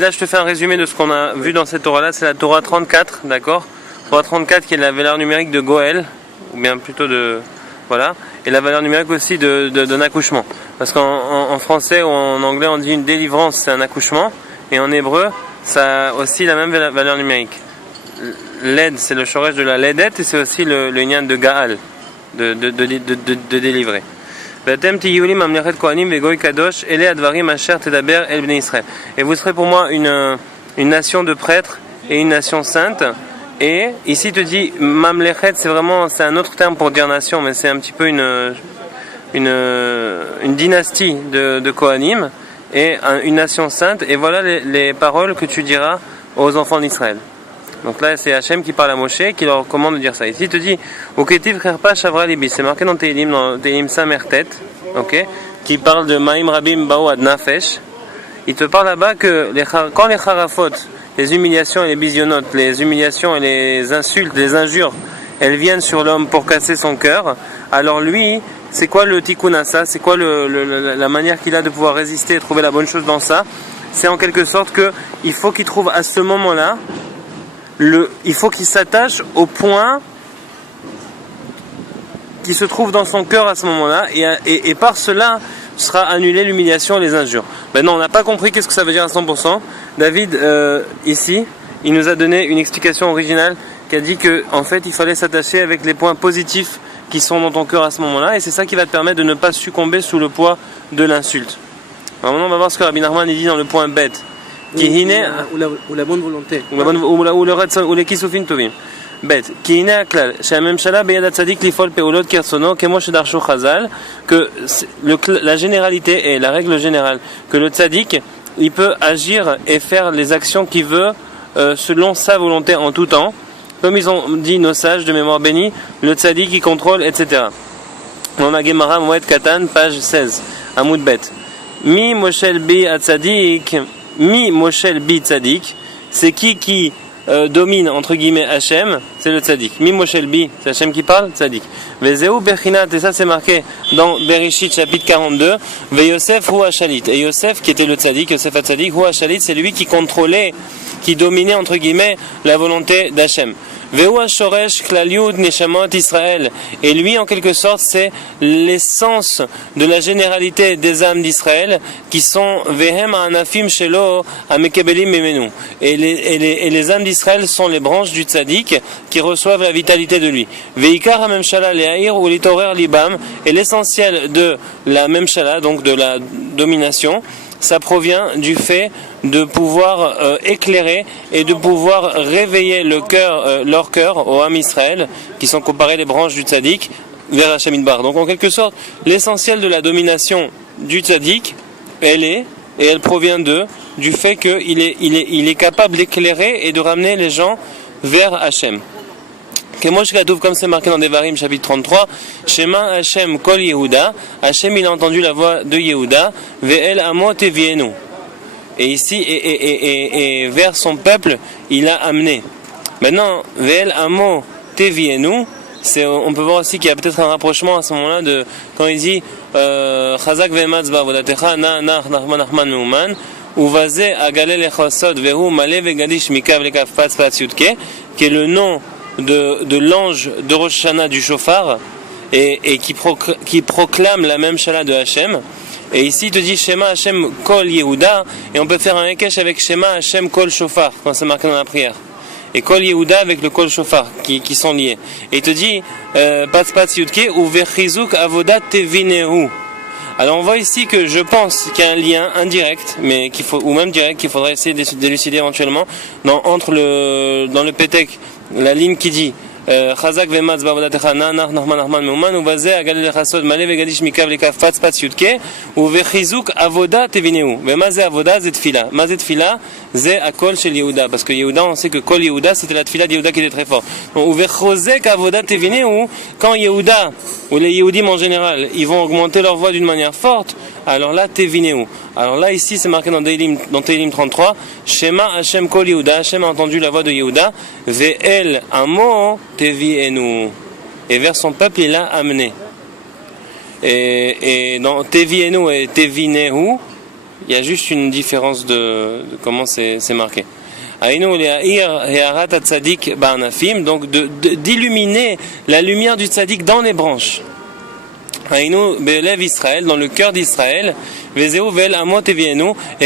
Là, je te fais un résumé de ce qu'on a vu dans cette Torah-là. C'est la Torah 34, d'accord? Torah 34 qui est la valeur numérique de Goël, ou bien plutôt de... Voilà. Et la valeur numérique aussi d'un accouchement. Parce qu'en français ou en anglais, on dit une délivrance, c'est un accouchement. Et en hébreu, ça a aussi la même valeur numérique. L'aide, c'est le shoresh de la ledette, et c'est aussi le nyan de Gaal, de délivrer. Et vous serez pour moi une nation de prêtres et une nation sainte. Et ici il te dit Mamlechet, c'est un autre terme pour dire nation, mais c'est un petit peu une dynastie de Kohanim et une nation sainte. Et voilà les paroles que tu diras aux enfants d'Israël. Donc là c'est Hachem qui parle à Moshe, qui leur commande de dire ça. Ici il te dit Uketiv Kherpa Shavra Libi, c'est marqué dans Tehillim Samertet, ok, qui parle de Maïm Rabim Bao Ad Nafesh. Il te parle là-bas que quand les Harafot, les humiliations et les bisionotes, les humiliations et les insultes, les injures, elles viennent sur l'homme pour casser son cœur, alors lui, c'est quoi le tikkun à ça? C'est quoi la manière qu'il a de pouvoir résister et trouver la bonne chose dans ça? C'est en quelque sorte que il faut qu'il trouve à ce moment-là, il faut qu'il s'attache au point qui se trouve dans son cœur à ce moment-là, et par cela sera annulée l'humiliation et les injures. Maintenant, on n'a pas compris qu'est-ce que ça veut dire à 100%. David, ici, il nous a donné une explication originale qui a dit que, en fait, il fallait s'attacher avec les points positifs qui sont dans ton cœur à ce moment-là, et c'est ça qui va te permettre de ne pas succomber sous le poids de l'insulte. Alors maintenant, on va voir ce que Rabbi Nachman dit dans le point bête. Ou la bonne volonté. Ou les kisufin tovim. ב' כי הנה הכלל שהממשלה ביד הצדיק לפעול פעולות כרצונו כמו שדרשו חז"ל, que la généralité est la règle générale que le tzaddik il peut agir et faire les actions qu'il veut selon sa volonté en tout temps, comme ils ont dit nos sages de mémoire bénie, le tzaddik il contrôle, etc. Dans la Gemara Moed Katan page 16 Amoud Bet mi moshel bi atzadik mi moshel bi tzadik, c'est qui domine entre guillemets Hachem, c'est le tzaddik. Mi Moshel Bi, c'est Hachem qui parle, tzaddik. Vezeu Bechinat, et ça c'est marqué dans Bereshit chapitre 42. Ve Yosef hu Hashalit, et Yosef qui était le tzaddik, Yosef ha-tzaddik, hu Hashalit, c'est lui qui contrôlait, qui dominait entre guillemets la volonté d'Hachem. Veu ha-shoresh klal yud neshamot Israël, et lui en quelque sorte c'est l'essence de la généralité des âmes d'Israël qui sont vehem ha'anafim shelo hamekebelim memenu, et les âmes d'Israël sont les branches du tzaddik qui reçoivent la vitalité de lui. Veikar ha-memshala le'air ou litorer libam, et l'essentiel de la memshala, donc de la domination, ça provient du fait de pouvoir éclairer et de pouvoir réveiller leur cœur au Ham Israël, qui sont comparés les branches du tzaddik vers Hachem Idbar. Donc en quelque sorte, l'essentiel de la domination du tzaddik, elle provient du fait qu'il est capable d'éclairer et de ramener les gens vers Hachem. Comme c'est marqué dans Devarim chapitre 33, Shema Hashem Kol Yehuda, Hashem il a entendu la voix de Yehuda, Ve'el Amo Tevienu. Et ici, et vers son peuple, il a amené. Maintenant, Ve'el Amo Tevienu, on peut voir aussi qu'il y a peut-être un rapprochement à ce moment-là de quand il dit Chazak ve'ematz ba'avodatecha nachman meuman uvaze agale lechosod vehu male vegadish mikav lekaf patz patz yudke, qui est le nom de l'ange de Rosh Hashanah du Shofar, et qui proclame la même Shala de Hachem. Et ici il te dit Shema Hashem Kol Yehuda, et on peut faire un Hekesh avec Shema Hashem Kol Shofar quand c'est marqué dans la prière, et Kol Yehuda avec le Kol Shofar qui sont liés. Et il te dit Patz Patz Yudke ou Vechizuk Avodat Tevinehu. Alors on voit ici que je pense qu'il y a un lien indirect, mais ou même direct, qu'il faudrait essayer d'élucider éventuellement dans le Pétek, la ligne qui dit Chazak ve'ematz ba'avodatecha nachman meuman uvaze agale lechasod male vegadish mikav lekaf patz patz yudke uvechizuk avoda tevineu. Ve'ma ze avoda ze tfila. Ma ze tfila ze akol shel Yehuda, parce que Yehuda, on sait que kol Yehuda c'était la tfila de Yehuda qui était très fort. Donc uvechozek avoda tevineu, quand Yehuda ou les Yehudim en général ils vont augmenter leur voix d'une manière forte, alors là tevineu. Alors là ici c'est marqué dans Tehillim 33, Shema Hashem Kol Yehuda, Hashem a entendu la voix de Yehuda, Ve'el Amo Tevienu, et vers son peuple il l'a amené. Et dans Tevienu et Tevinehu, Il y a juste une différence de comment c'est marqué. Donc d'illuminer la lumière du tzaddik dans les branches. Israël, dans le cœur d'Israël, et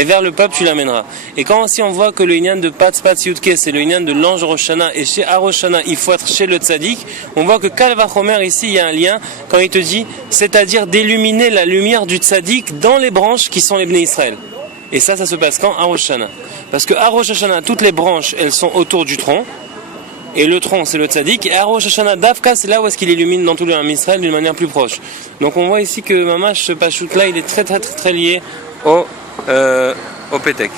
vers le peuple tu l'amèneras. Et quand aussi on voit que le inyan de Patz Yudke, c'est le inyan de l'ange Rosh Hashanah, et chez Rosh Hashanah il faut être chez le tzaddik, on voit que Kal Vachomer ici il y a un lien quand il te dit, c'est-à-dire d'illuminer la lumière du tzaddik dans les branches qui sont les Bnei Israël. Et ça se passe quand? À Rosh Hashanah. Parce que à Rosh Hashanah, toutes les branches elles sont autour du tronc. Et le tronc, c'est le tzaddik. Et à Rosh Hashanah Davka, c'est là où est-ce qu'il illumine dans tout le Ham Israël d'une manière plus proche. Donc on voit ici que Mamash, ce pachout là, il est très lié au Pétek.